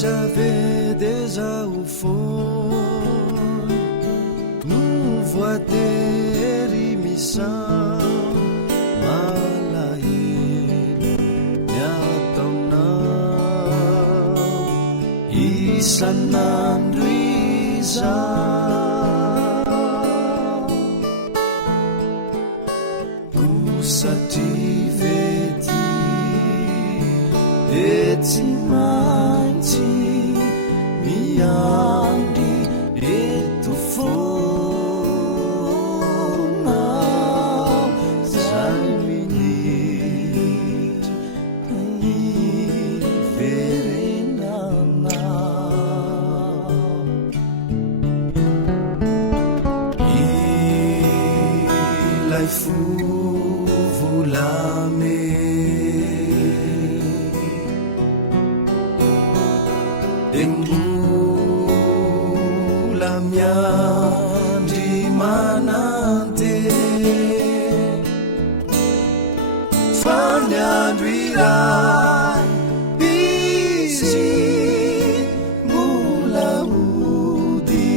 j'avais déjà au fond nous voitere misao malahelo miataonao isan'andro izao kosatria vety etsy maintsy miandry eto fonao zay minitra iverenanao ilay fovolame mbola miandry manante fa ny andro iray izy mbola ody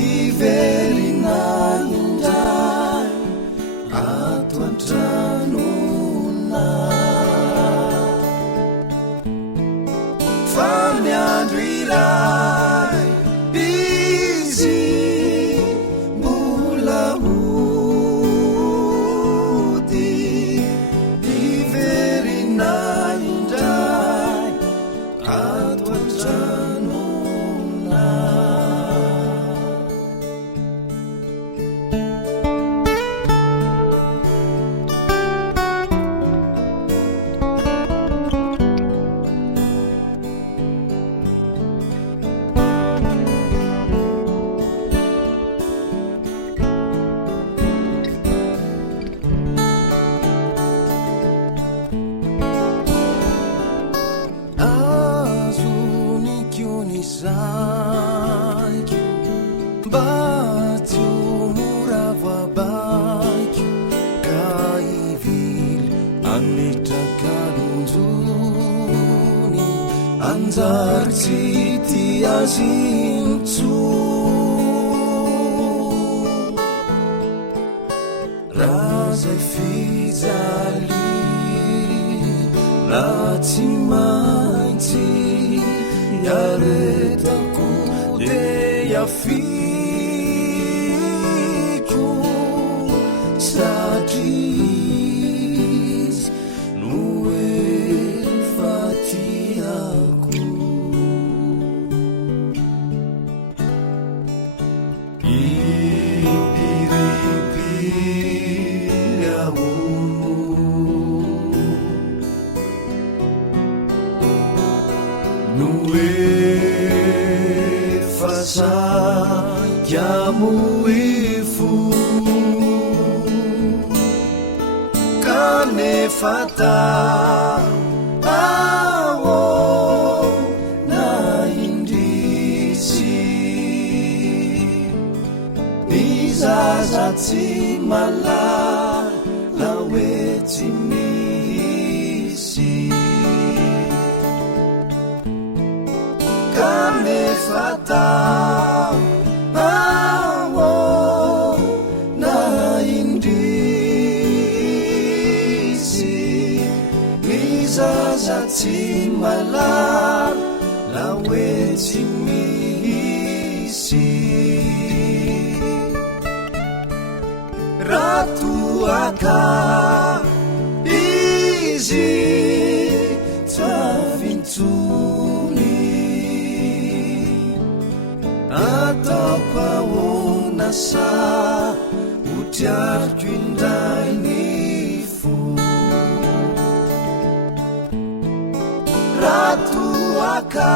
iverina indray ato an-tranona fa ny andro iray izy mbola ody iverina indray ato an-tranona saiko mba tsy ho mora voabaiko ka ivily ametrakalonjony anjary tsy ty azy intso raha zay fijaly na tsy maintsy yaretako de yafiko satria no efa tiako impiripily ahono no efa sakiamo ifo kanefa tao na indrisy nizaza tsy malala hoe tsy misy kanefa tao na indrisy nizaza tsy malala hoe tsy misy ratoaka izy tsavintsony ataoko ahoana sa hotriariko indray ny fo ratoaka